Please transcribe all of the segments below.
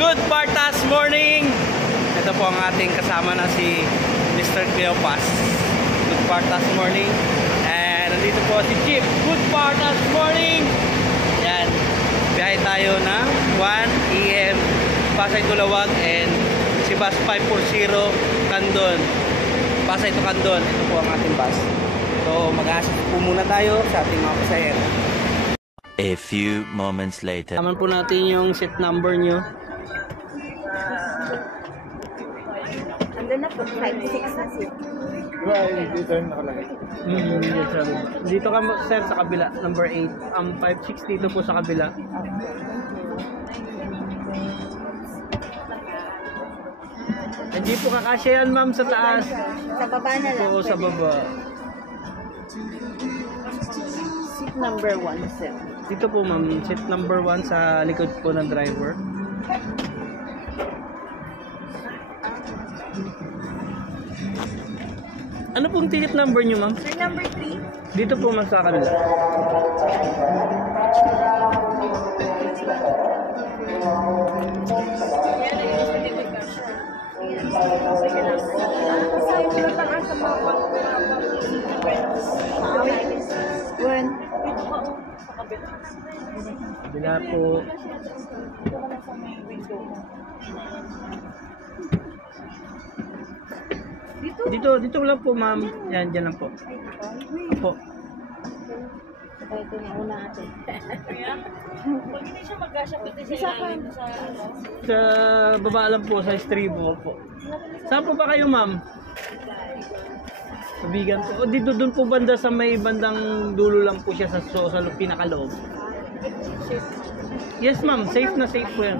Good Partas morning! Ito po ang ating kasama na si Mr. Cleopas. Good Partas morning. And nandito po si Chief. Good Partas morning! Yan. Biyahe tayo ng 1 AM Pasay Tulawag and si bus 540 Candon. Pasay to Candon. Ito po ang ating bus. So mag-assist po muna tayo sa ating mga pasahero. A few moments later. Taman po natin yung seat number nyo. Ando na po, 5-6 na seat. Dito yung nakalagay. Dito ka sir sa kabila, number 8. 5-6 dito po sa kabila. Hindi po kakasya yan ma'am sa taas. Sa baba na lang. Oo, sa baba. Seat number 1, sir. Dito po ma'am, seat number 1 sa likod po ng driver. Ano pong ticket number nyo ma'am? Sir, number 3. Dito po ma'am sa kanila. Kabila po. Dito lang po ma'am. Yan, dyan lang po. Opo. Ito na una natin. Pag hindi siya mag-gasya, pwede siya ilalim sa ano? Sa baba lang po, sa estribo po. Saan po ba kayo ma'am? Sabigan po. O dito dun po banda sa may bandang dulo lang po siya sa pinakaloob. Yes ma'am, safe na safe po yan.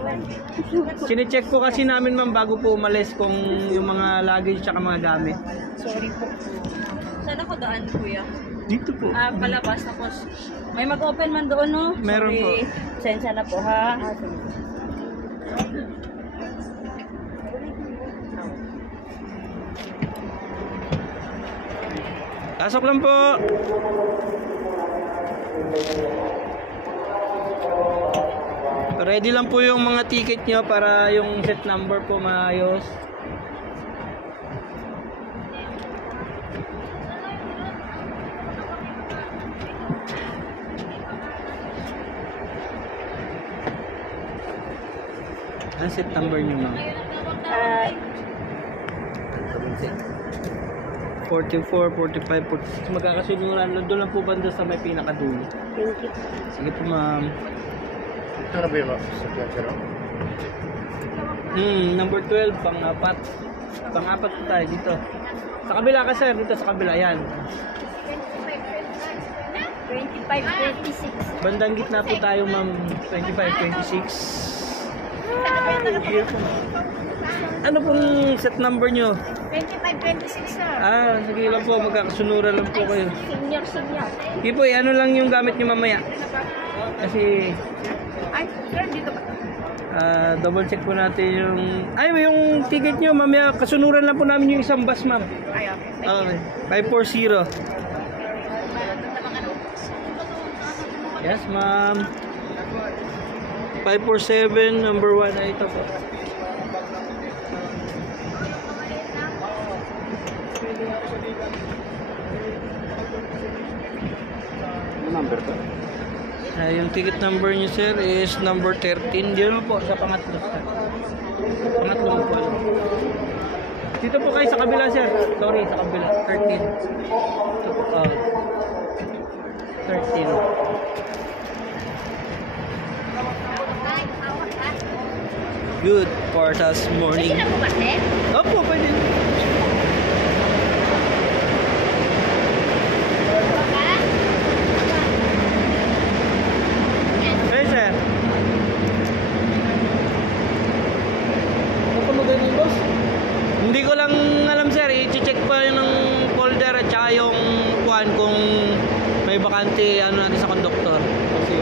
Sine-check po kasi namin ma'am bago po umalis kung yung mga luggage tsaka mga gamit. Sorry po. Saan ako daan, kuya? Dito po. Palabas, tapos may mag-open man doon, no? Meron po. Sensya na po, ha? Pasok lang po. Ready lang po yung mga ticket nyo para yung set number po maayos. Ang set number nyo ma'am? 44, 45, 46. Magkakasunuran. Doon lang po banda sa may pinakadulo. Thank you. Sige po ma'am. Ano ba yung sa Piachero? Number 12, pang-apat. Pang-apat po tayo dito. Sa kabila ka sir, dito sa kabila. Yan. 25-26. Bandang gitna po tayo ma'am. 25, 26. Ano pong set number nyo? 25-26, sir. Sige lang po. Magkakasunuran lang po kayo. Senior. Sige po, ano lang yung gamit nyo mamaya. Kasi Ay, sir, dito ba? double check po natin yung ticket nyo mamaya. Kasunuran lang po namin yung isang bus ma'am. Ay, okay. Okay, 540. Yes ma'am. 547 number 1 na ito po. Number to? Yung ticket number nyo sir is number 13. Diyan po sa pangatlo sir. Pangatlo mo po. Dito po kayo sa kabila sir. Sorry, sa kabila. 13. Ito po. 13. Good Partas morning. Pwede na po ba, sir? Opo, pwede. Hey sir. Ano pa magaling boss? Hindi ko lang alam sir. I-check pa yun ng folder at saka yung kuhan kung may bakante ano natin sa conductor. Kasi